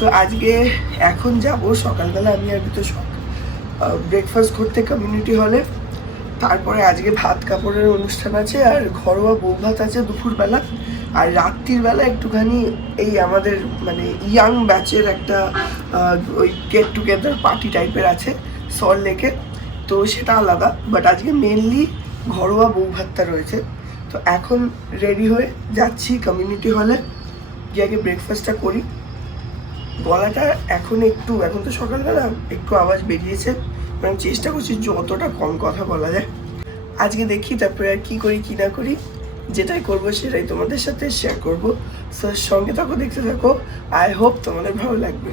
তো আজকে এখন যাব সকালবেলা আমি আর তো ব্রেকফাস্ট করতে কমিউনিটি হলে। তারপরে আজকে ভাত কাপড়ের অনুষ্ঠান আছে আর ঘরোয়া বউ ভাত আছে দুপুরবেলা। আর রাত্রির বেলা একটুখানি এই আমাদের মানে ইয়াং ব্যাচের একটা ওই গেট টুগেদার পার্টি টাইপের আছে সল্ট লেকে, তো সেটা আলাদা। বাট আজকে মেনলি ঘরোয়া বউ ভাতটা রয়েছে। তো এখন রেডি হয়ে যাচ্ছি কমিউনিটি হলে, গিয়ে আগে ব্রেকফাস্টটা করি। গলাটা এখন তো সকালবেলা একটু আওয়াজ বেরিয়েছে, আমি চেষ্টা করছি যতটা কম কথা বলা যায়। আজকে দেখি তারপরে আর কী করি কী না করি, যেটাই করবো সেটাই তোমাদের সাথে শেয়ার করবো। সো সঙ্গে থাকো, দেখতে থাকো, আই হোপ তোমাদের ভালো লাগবে।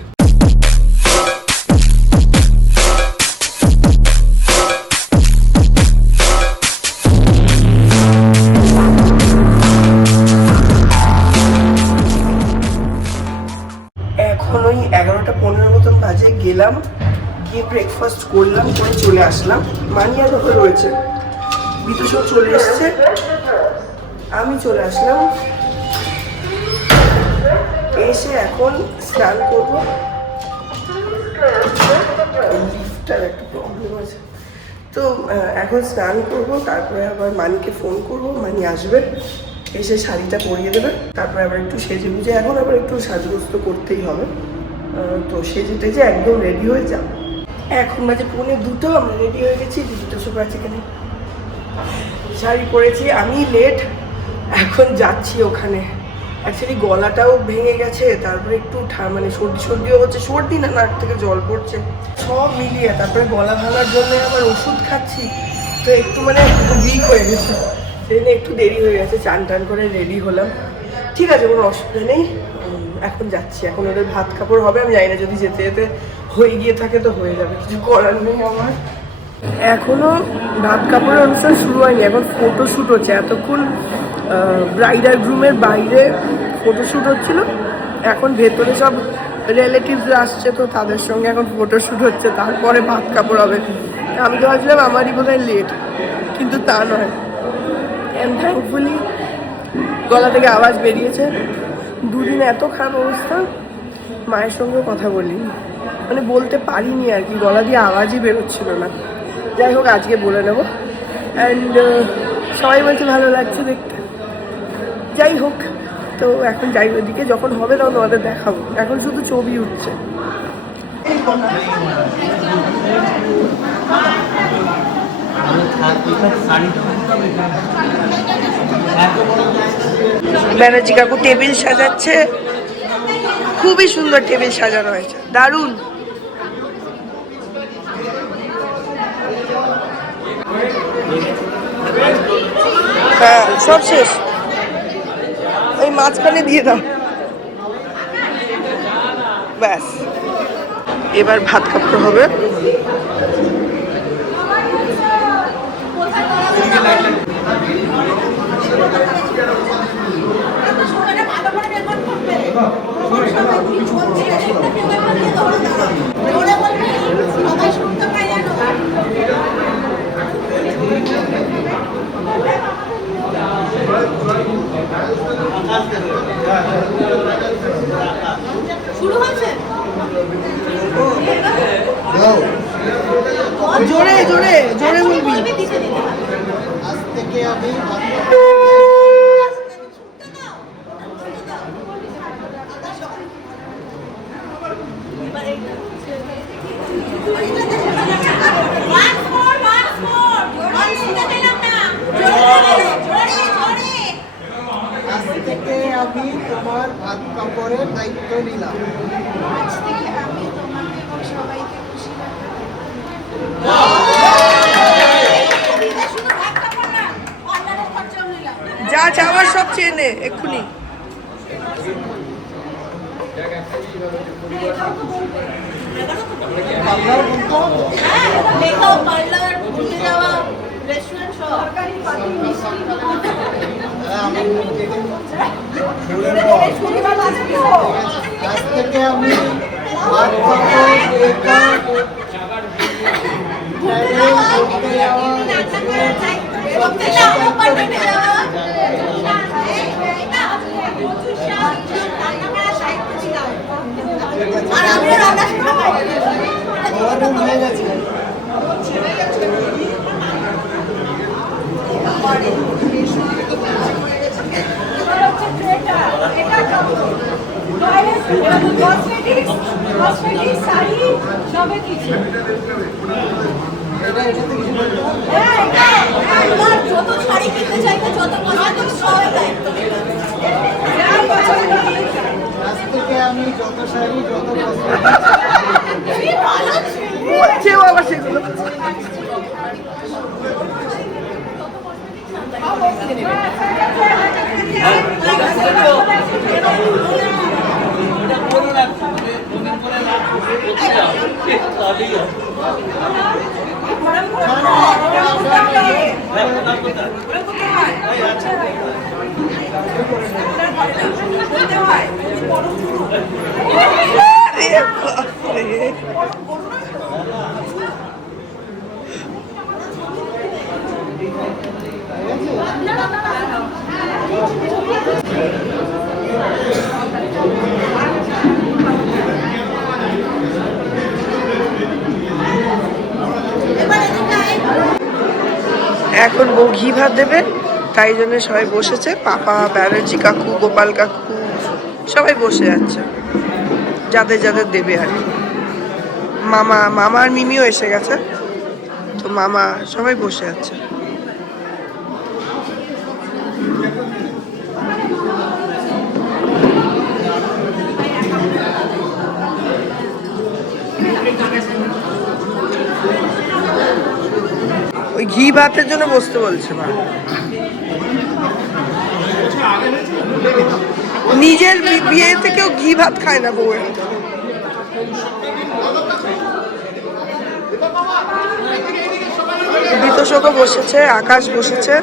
এখন ওই 11:15 মতন বাজে, গেলাম, গিয়ে ব্রেকফাস্ট করলাম, করে চলে আসলাম। মানিয়া ধরে রয়েছে, বিদুষও চলে এসছে, আমি চলে আসলাম। এসে এখন স্নান করবো। লিফটার একটা প্রবলেম আছে, তো এখন স্নান করবো, তারপরে আবার মানিকে ফোন করবো, মানি আসবে, এসে শাড়িটা পরিয়ে দেবে, তারপরে আবার একটু সেজে গুজে, এখন আবার একটু সাজগোজ তো করতেই হবে। তো সেজে টেজে একদম রেডি হয়ে যাব। এখন বাজে 1:45, আমরা রেডি হয়ে গেছি। দুটো সব আছে, এখানে শাড়ি পরেছি, আমি লেট, এখন যাচ্ছি ওখানে। অ্যাকচুয়ালি গলাটাও ভেঙে গেছে, তারপরে একটু মানে সর্দিও হচ্ছে, সর্দি না, নাক থেকে জল পড়ছে, সব মিলিয়ে। তারপরে গলা ভাঙার জন্য আবার ওষুধ খাচ্ছি, তো একটু মানে উইক হয়ে গেছে, সেই জন্য একটু দেরি হয়ে গেছে। চান টান করে রেডি হলাম, ঠিক আছে, কোনো অসুবিধা নেই। এখন যাচ্ছি, এখন ওদের ভাত কাপড় হবে, আমি জানি না, যদি যেতে যেতে হয়ে গিয়ে থাকে তো হয়ে যাবে, কিছু করার নেই আমার। এখনো ভাত কাপড়ের অনুষ্ঠান শুরু হয়নি, এখন ফটোশ্যুট হচ্ছে। এতক্ষণ ব্রাইড আর গ্রুমের বাইরে ফটোশ্যুট হচ্ছিল, এখন ভেতরে সব রিলেটিভসরা আসছে, তো তাদের সঙ্গে এখন ফটোশ্যুট হচ্ছে, তারপরে ভাত কাপড় হবে। আমি তো ভাবছিলাম আমারই বোধহয় লেট, কিন্তু তা নয়। অ্যান্ড থ্যাঙ্কফুলি গলা থেকে আওয়াজ বেরিয়েছে। দুদিন এত খারাপ অবস্থা, মায়ের সঙ্গেও কথা বলিনি, মানে বলতে পারিনি আর কি, গলা দিয়ে আওয়াজই বেরোচ্ছিল না। যাই হোক, আজকে বলে নেবো। অ্যান্ড সবাই বলছে ভালো লাগছে দেখতে। যাই হোক, তো এখন যাই ওদিকে, যখন হবে তখন তোমাদের দেখাবো। এখন শুধু ছবি উঠছে। ব্যানার্জি কাকু টেবিল সাজাচ্ছে, খুবই সুন্দর টেবিল সাজানো হয়েছে, দারুণ। হ্যাঁ, সব শেষ, ওই মাঝখানে দিয়ে দাও, ব্যাস। এবার ভাত কাপড় হবে। জোরে জোরে জোরে বলবি। আজ থেকে আমি তোমার ভাত কাপড়ের দায়িত্ব নিলাম। আজ থেকে আমি তোমাকে এবং সবাইকে খুশি যা চাওয়ার সব চেয়ে নে এক্ষুনি। আজ থেকে আমি যত শাড়ি কিনতে চাইবে যত পছন্দ সবাই দায়িত্ব আমি যত শাড়ি যত বাবা সেগুলো এখন বউ ঘি ভাত দেবে, তাই জন্য সবাই বসেছে। পাপা, ব্যানার্জি কাকু, গোপাল কাকু সবাই বসে যাচ্ছে, যাদের যাদের দেবে আর কি। মামা আর মিমিও এসে গেছে, তো মামা সবাই বসে আছে। ওই ঘি ভাতের জন্য বসতে বলছে মা। নিজের বিয়েতে কেউ ঘি ভাত খায় না বউয়ের। বিতোষকও বসেছে, আকাশ বসেছে।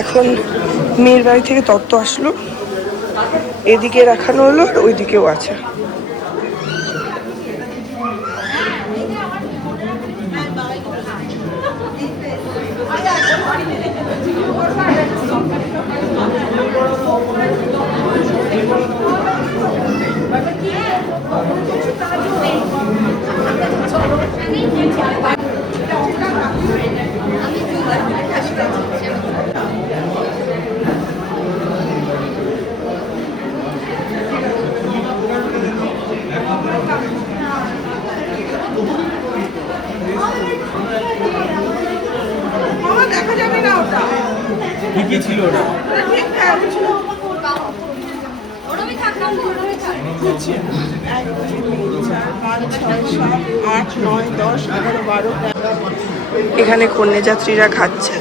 এখন মেয়ের বাড়ি থেকে তত্ত্ব আসলো, এদিকে রাখানো হলো আর ওইদিকেও আছে। দেখা যাবে না ওটা ঠিকই ছিল ওটা ঠিক ছিল। হচ্ছে 1 2 3 4 5 6 7 8 9 10 11 12। এখানে কন্যাযাত্রীরা খাচ্ছে।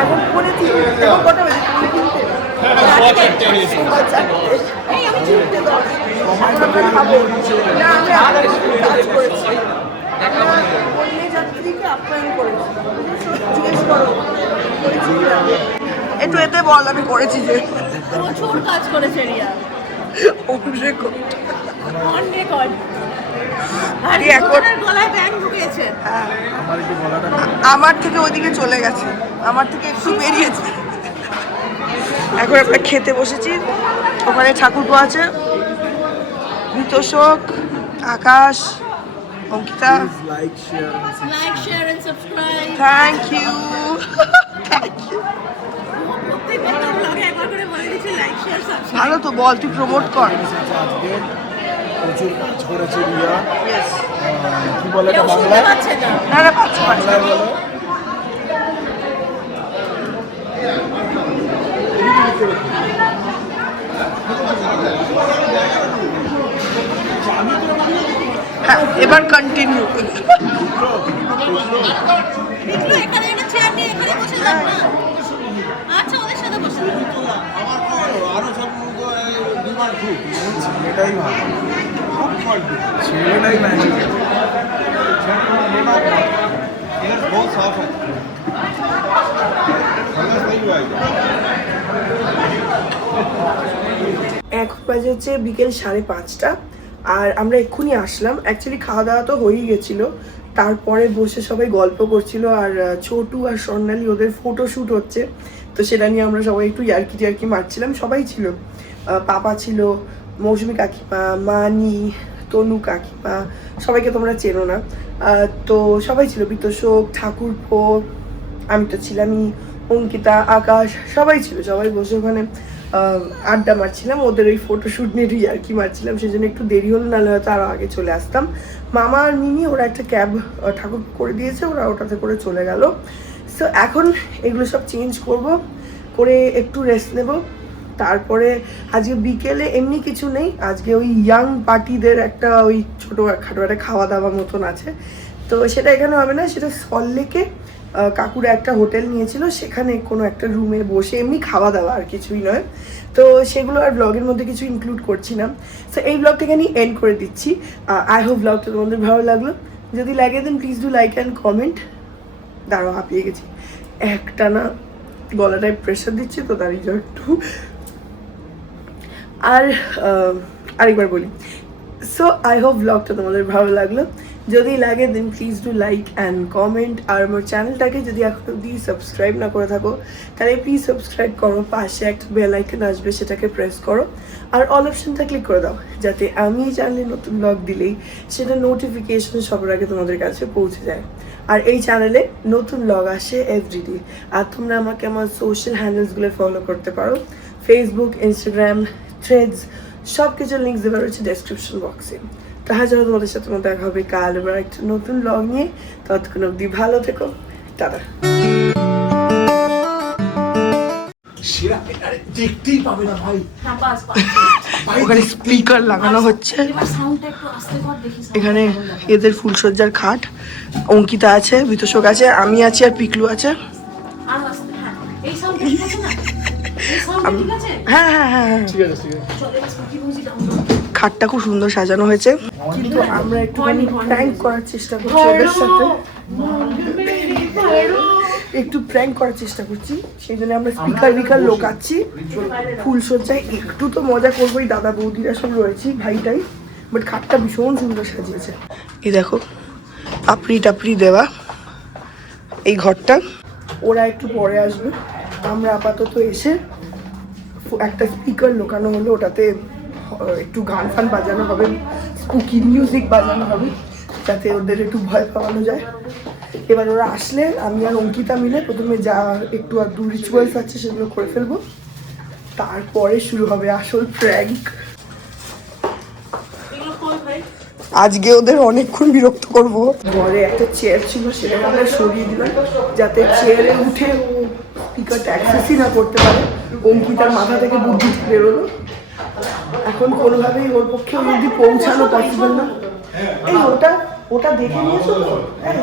এখন পরে এখন কটা বাজে? খাবো না, আমি কাজ করেছি, কন্যাযাত্রীকে আপ্যায়ন করেছি। জিজ্ঞেস করো করেছি কিনা? একটু এতে বল আমি করেছি যে। প্রচুর কাজ করেছে Riya, on record. On record. আর এখন গলায় ব্যাং ঢুকিয়েছে। আমার থেকে ওইদিকে চলে গেছে, আমার থেকে একটু বেরিয়েছে। এখন আমরা খেতে বসেছি। ওখানে ঠাকুরপো আছে, Bitoshok, Akash, Ankita. Like share and subscribe. Thank you, thank you. প্রত্যেকটা ব্লগে একবার করে বলে দিচ্ছি লাইক শেয়ার সাবস্ক্রাইব। ভালো তো, বল তুই প্রমোট কর। আজকে প্রচুর কাজ করেছে রিয়া। Yes. কি বলে এটা কেউ শুনতে বাংলায়? পাচ্ছে না। না না, পাচ্ছি পাচ্ছি। বাংলায় বলো। হ্যাঁ, এবার কন্টিনিউ। একটু এখানে একটা চেয়ার নিয়ে এখানে বসে যান না। আচ্ছা, ওদের সাথে বসে যান। ছেলেটাই ভালো, ছেলেটাই ম্যাজিক। बहुत साफ है फंगस नहीं हुआ है এখন বাজে হচ্ছে বিকেল 5:30, আর আমরা এক্ষুনি আসলাম। অ্যাকচুয়ালি খাওয়া দাওয়া তো হয়েই গেছিলো, তারপরে বসে সবাই গল্প করছিল। আর ছোটু আর স্বর্ণালী ওদের ফটোশ্যুট হচ্ছে, তো সেটা নিয়ে আমরা সবাই একটু ইয়ার্কি মারছিলাম। সবাই ছিল, পাপা ছিল, মৌসুমী কাকিমা, মানি, তনু কাকিমা, সবাইকে তোমরা চেনো না। তো সবাই ছিল, বিতোষক, ঠাকুরপো, আমি তো ছিলামই, অঙ্কিতা, আকাশ, সবাই ছিল। সবাই বসে ওখানে আড্ডা মারছিলাম, ওদের ওই ফটোশ্যুট নিয়ে ইয়ার্কি মারছিলাম। সেই জন্য একটু দেরি হলো, নাহলে হয়তো আরও আগে চলে আসতাম। মামা আর মিমি ওরা একটা ক্যাব ঠাকুর করে দিয়েছে, ওরা ওটাতে করে চলে গেল। সো এখন এগুলো সব চেঞ্জ করে একটু রেস্ট নেব। তারপরে আজকে বিকেলে এমনি কিছু নেই, আজকে ওই ইয়াং পার্টিদের একটা ওই ছোটোখাটো একটা খাওয়া দাওয়া মতন আছে। তো সেটা এখানে হবে না, সেটা সল্টলেকে কাকুরা একটা হোটেল নিয়েছিল, সেখানে কোনো একটা রুমে বসে এমনি খাওয়া দাওয়া, আর কিছুই নয়। তো সেগুলো আর ব্লগের মধ্যে কিছু ইনক্লুড করছি না। সো এই ব্লগটাকে আমি এন্ড করে দিচ্ছি। আই হোপ ব্লগটা তোমাদের ভালো লাগলো। যদি লাগে then please do like and comment. দাঁড়াও, হাঁপিয়ে গেছি, একটা না গলাটায় প্রেশার দিচ্ছি তো তারই একটু। আর আরেকবার বলি, সো আই হোপ ব্লগটা তোমাদের ভালো লাগলো। যদি লাগে then please do like and comment. আর আমার চ্যানেলটাকে যদি এখন অবধি সাবস্ক্রাইব না করে থাকো, তাহলে প্লিজ সাবস্ক্রাইব করো। পাশে একটা বেল আইকন আসবে, সেটাকে প্রেস করো, আর অল অপশনটা ক্লিক করে দাও, যাতে আমি এই চ্যানেলে নতুন ব্লগ দিলেই সেটা নোটিফিকেশন সবার আগে তোমাদের কাছে পৌঁছে যায়। আর এই চ্যানেলে নতুন ব্লগ আসে এভরিডে। আর তোমরা আমাকে আমার সোশ্যাল হ্যান্ডেলসগুলো ফলো করতে পারো, ফেসবুক, ইনস্টাগ্রাম, থ্রেডস, সব কিছুর লিঙ্ক দেওয়া রয়েছে ডেসক্রিপশন বক্সে। তাহলে যেন তোমাদের সাথে দেখা হবে কাল এবার একটা নতুন ব্লগ নিয়ে। ততক্ষণ অবধি ভালো থেকো, টাটা। দেখতেই পাবে না ভাই, ওখানে স্পিকার লাগানো হচ্ছে, এখানে এদের ফুলসজ্জার খাট, অঙ্কিতা আছে, বিতোষক আছে, আমি আছি, আর পিকলু আছে। হ্যাঁ হ্যাঁ হ্যাঁ হ্যাঁ, ঠিক আছে ঠিক আছে। খাটটা খুব সুন্দর সাজানো হয়েছে, কিন্তু আমরা একটুখানি প্র্যাঙ্ক করার চেষ্টা করছি ওদের সাথে, একটু প্র্যাঙ্ক করার চেষ্টা করছি। সেই জন্য আমরা স্পিকার লোকাচ্ছি। ফুলসজ্জায় একটু তো মজা করবোই, দাদা বৌদিরা সব রয়েছি, ভাইটাই। বাট খাটটা ভীষণ সুন্দর সাজিয়েছে। এই দেখো, পাপড়ি টাপড়ি দেওয়া এই ঘরটা। ওরা একটু পরে আসবে, আমরা আপাতত এসে একটা স্পিকার লোকানো হলো, ওটাতে একটু গান ফান বাজানো হবে, স্পুকি মিউজিক বাজানো হবে। যাতে ওদের একটু ভয় পাওয়ানো যায়। এবার ওরা আসলে আমি আর অঙ্কিতা মিলে প্রথমে যা একটু আধটু রিচুয়ালস আছে সেগুলো করে ফেলবো, তারপরে শুরু হবে আসল প্র্যাঙ্ক। আজকে ওদের অনেকক্ষণ বিরক্ত করবো। ঘরে একটা চেয়ার ছিল, সেটা আমরা সরিয়ে দিলাম যাতে চেয়ারে উঠে ও স্পিকারটা অ্যাক্সেসই না করতে পারে। অঙ্কিতার মাথা থেকে বুদ্ধি বেরোলো। এখন কোনোভাবেই ওর পক্ষে অবধি পৌঁছানো পসিবল না। এই ওটা ওটা দেখে নিয়েছো তো? হ্যাঁ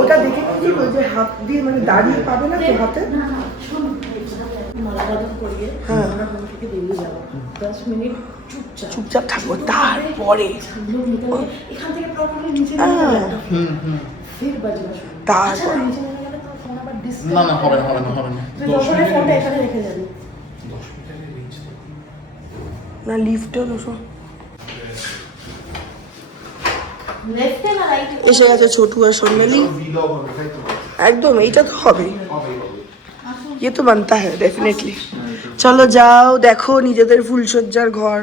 ওটা দেখে নিয়েছো তো, যে হাত দিয়ে মানে দাঁড়িয়ে পাবে না তো হাতে। হ্যাঁ চুপচাপ থাকবো, তারপরে তারপর না হবে না না লিফটও এসে গেছে ছোটু আর সোনালি। একদম এইটা তো হবেই, ये तो बनता है डेफिनेटली। চলো যাও দেখো নিজেদের ফুলসজ্জার ঘর।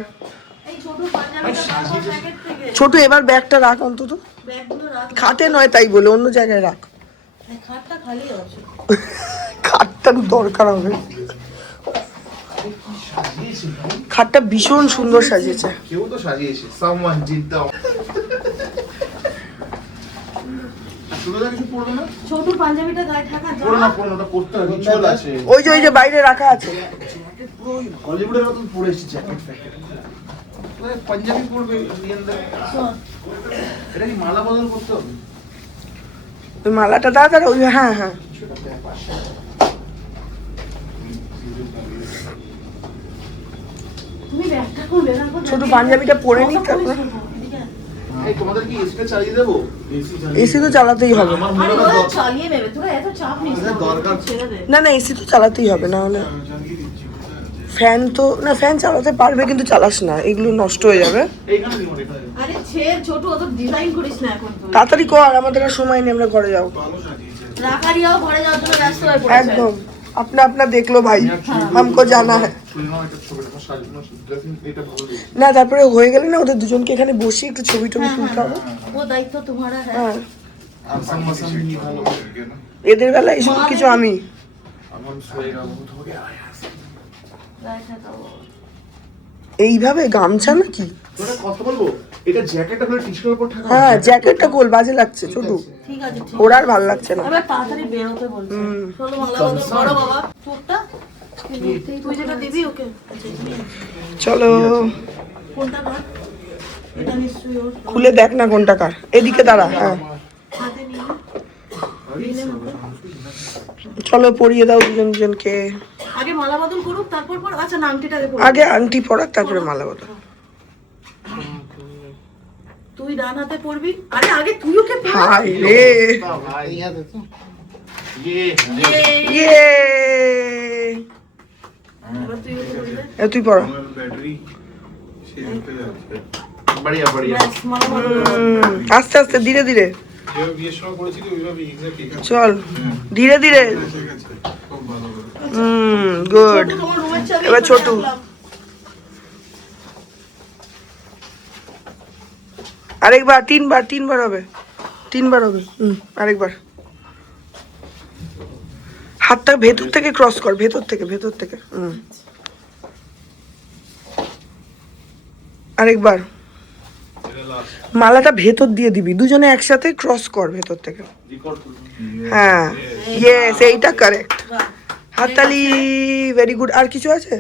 ছোট এবার ব্যাগটা রাখ, অন্তত খাটে নয় তাই বলে অন্য জায়গায় রাখ। খাটটার দরকার হবে। খাটটা ভীষণ সুন্দর সাজিয়েছে। কেউ তো সাজিয়েছে, সামওয়ান ডিড দ্য ছোটু পাঞ্জাবিটা গায়ে ঢাকা পরে না ওটা পড়তে হবে, রিচুয়াল আছে। ওই যে বাইরে রাখা আছে। হলিউডের মতন পরে এসেছে জ্যাকেট ফ্যাকেট। পাঞ্জাবি পরবে রিয়ানদের। এটা কি মালা বদল করতে হবে? ওই মালাটা দাদা ওই হ্যাঁ হ্যাঁ তুমি ব্যাগটা খুলে রাখো। ছোট পাঞ্জাবিটা পরে নি তারপর। এই তোমাদের কি এসি চালিয়ে দেবো? এসি তো চালাতেই হবে। আমার আরে মনে ওরা হয় চালিয়ে নেবে, তোরা এত চাপ নিস না। দরকার ছেড়ে দে। না এসি তো চালাতেই হবে, না হলে ফ্যান তো না, ফ্যান চালাতে পারবে কিন্তু চালাস না, এগুলো নষ্ট হয়ে যাবে। এইখানে রিমোট এখানে। আরে ছেড় ছোটু, অত ডিজাইন করিস না এখন তুই। তাড়াতাড়ি কর, আমাদের আর সময় নেই, আমরা ঘরে যাও। রাখারিয়াও ঘরে যাওয়ার জন্য ব্যস্ত হয়ে পড়েছে। একদম अपना अपना देख लो भाई, हमको जाना है। না তারপরে হয়ে গেলে না ওদের দুজনকে এখানে বসে একটু ছবি টবি তুলতে হবে। वो दायित्व तुम्हारा है। হ্যাঁ আসাম মাসাম নিয়ে ভালো লাগে না। এদের বেলা এইসব কিছু আমি আমার সোয়েগা বহুত হয়ে গেছে। এইভাবে গামছা নাকি? তোরা কথা বলবো, এটা জ্যাকেটটা করে টি-শার্টের উপর ঠাকা। হ্যাঁ জ্যাকেটটা গোল বাজে লাগছে ছোট, ঠিক আছে ঠিক ওর আর ভালো লাগছে না। এবার তাড়াতাড়ি বের হতে বলছে। চলো মালা বদল করো বাবা। তোরটা তুই যেটা দিবি ওকে। আচ্ছা তুমি চলো কোনটা কার? এটা নিশ্চয়ই ওর। খুলে দেখ না কোনটা কার, এদিকে দাঁড়া। হ্যাঁ হাতে নিয়ে চলো পরিয়ে দাও দুজন দুজনকে। আগে মালা বদল করুক তারপর পর। আচ্ছা নাংটিটা দেখো। আগে আংটি পরাক তারপরে মালা বদল। তুই ডান হাতে পরবি। আরে আগে তুই ওকে পর। হাই রে ভাই ইয়াতে তো ইয়ে। ইয়ে এবার তুই ওকে পরিয়ে দে। তুই পড়া। ব্যাটারি সেজতে যাচ্ছে। বড়িয়া বড়িয়া। ব্যাস, মালা বদল করো। আস্তে আস্তে ধীরে ধীরে যেভাবে বিয়ের সময় করেছিলি ওইভাবে এক্স্যাক্টলি ঠিক আছে। চল ধীরে ধীরে। ঠিক আছে খুব ভালো করে। গুড। ছোটু, তোমার রুমের চাবি এবার এখানে ছোটু। রাখলাম। আরেকবার তিনবার হবে, তিনবার হবে। আরেকবার হাতটা ভেতর থেকে ক্রস কর, ভেতর থেকে। আরেকবার মালাটা ভেতর দিয়ে দিবি, দুজনে একসাথে ক্রস কর ভেতর থেকে। হ্যাঁ ইয়েস এইটা কারেক্ট। বাহ। হাততালি, ভেরি গুড। আর কিছু আছে?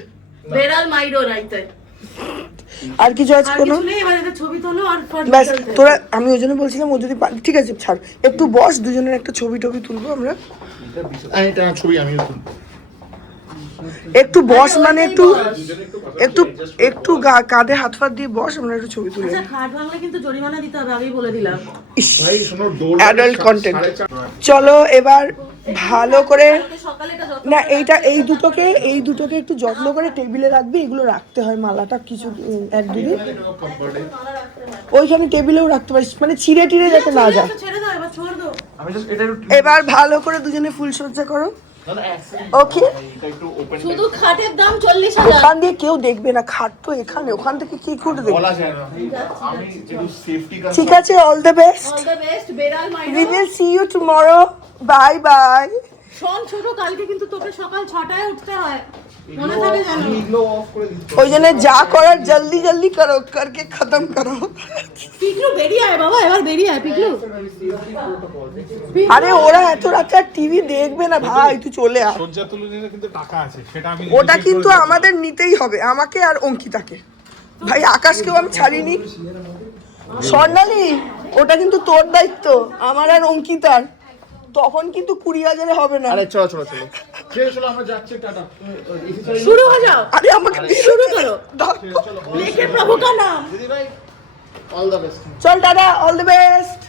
বেড়াল মাইরো রাইতে। আর কিছু আছে আর কোনো? কিছু নেই, এবার এদের ছবি তোলো আর ব্যাস তোরা, আমি ওই জন্য বলছিলাম ও যদি ঠিক আছে ছাড়, একটু বস, দুজনের একটা ছবি টবি তুলবো আমরা। এটা ছবি আমিও তুলব। একটু বস মানে একটু একটু একটু কাঁধে হাত ফাত দিয়ে বস, আমরা একটু ছবি তুলে। আচ্ছা খাট ভাঙলে কিন্তু জরিমানা দিতে হবে, আগেই বলে দিলাম। ভাই শোনো ডোর অ্যাডাল্ট কন্টেন্ট। চলো এবার ভালো করে কালকে সকালে এটা যত্ন না এই দুটোকে একটু যত্ন করে টেবিলে রাখবি, এগুলো রাখতে হয় মালাটা কিছু এক দুদিন ওইখানে টেবিলেও রাখতে পারিস, মানে ছিঁড়ে টিড়ে যাতে না যায়। ছেড়ে দাও, এবার ছোড় দাও। আমি জাস্ট এটা এবার ভালো করে দুজনে ফুল সজ্জা করো। ওকে এটা একটু ওপেন শুধু খাটের দাম 40,000। ওখান দিয়ে কেউ দেখবে না, খাট তো এখানে, ওখান থেকে কি করে দেখবে? বলা যায় না আমি একটু সেফটি ঠিক আছে, all the best, all the best বেড়াল উই মাইনো। Will see you tomorrow, bye bye. শোন ছোট, কালকে কিন্তু তোকে সকাল 6টায় উঠতে হয়, মনে থাকে জানো? আমি এগুলো অফ করে দিচ্ছি ওই জন্য যা করার জলদি জলদি করো, করকে খতম করো। পিকলু বেরিয়ে আয় বাবা, এবার বেরিয়ে আয় পিকলু। আরে ওরা এত রাতে আর টিভি দেখবে না ভাই, তুই চলে আয়। সজ্জা তুলে নিলে কিন্তু টাকা আছে, সেটা আমি ওটা নিষেধ কিন্তু করে দিচ্ছি। আমাদের নিতেই হবে, আমাকে আর অঙ্কিতাকে। ভাই আকাশকেও আমি ছাড়িনি। স্বর্ণালী, ওটা কিন্তু তোর দায়িত্ব, আমার আর অঙ্কিতার। তখন কিন্তু 20,000 হবে না। আরে চলো চলো চলো চলো আমরা যাচ্ছি টাটা এসি চাই শুরু হয়ে যাও, আরে আমাকে শুরু করো। দাও। লেকে প্রভু কা নাম। দিদি ভাই অল দ্য বেস্ট চল দাদা, অল দ্য বেস্ট।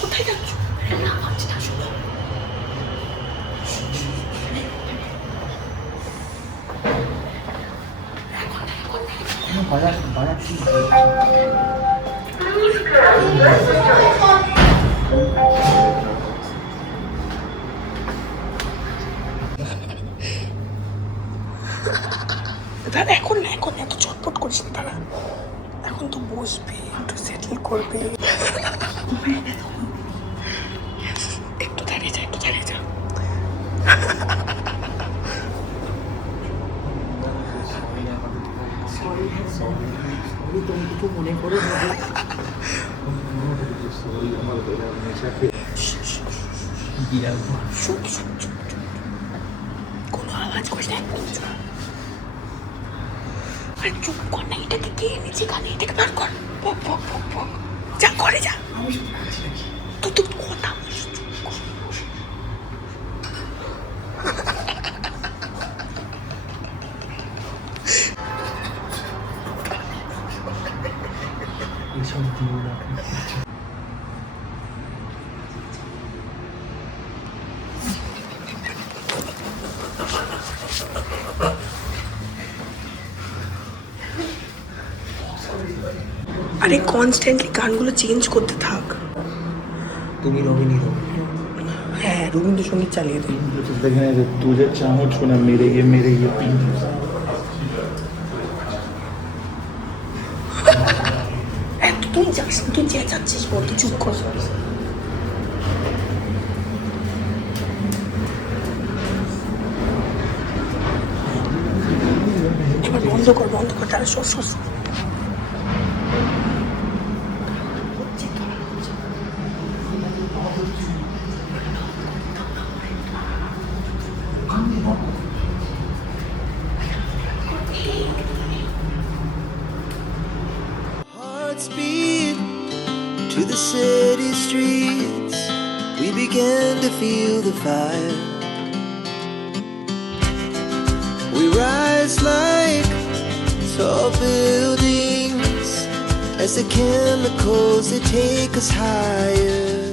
কোথায় যাচ্ছ? দাদা এখন না, এখন এত চটপট করিস না দাদা, এখন তো বসবি, একটু সেটেল করবি। একটু দাঁড়িয়ে যা, একটু দাঁড়িয়ে যা। কোনো আওয়াজ করিস না, আরে চুপ কর না, এটাকে কে এনেছে কানে, এটাকে বার কর। পক পক পক পক, যা করে যা। তুই তো কথা বলিস, চুপ কর। আরে কনস্ট্যান্টলি গানগুলো চেঞ্জ করতে থাক। তুমি রবিনী রবি হ্যাঁ, রবীন্দ্রসঙ্গীত চালিয়ে দে। देखने दे तुझे चाहूं छूना मेरे ये पिंक তুই যাস, তুই চেঁচাচ্ছিস, বলতে চুপ কর। এবার বন্ধ কর, বন্ধ কর, তারা সর সর সর। Hearts beat to the city streets. We began to feel the fire. We rise like tall buildings as the chemicals they take us higher.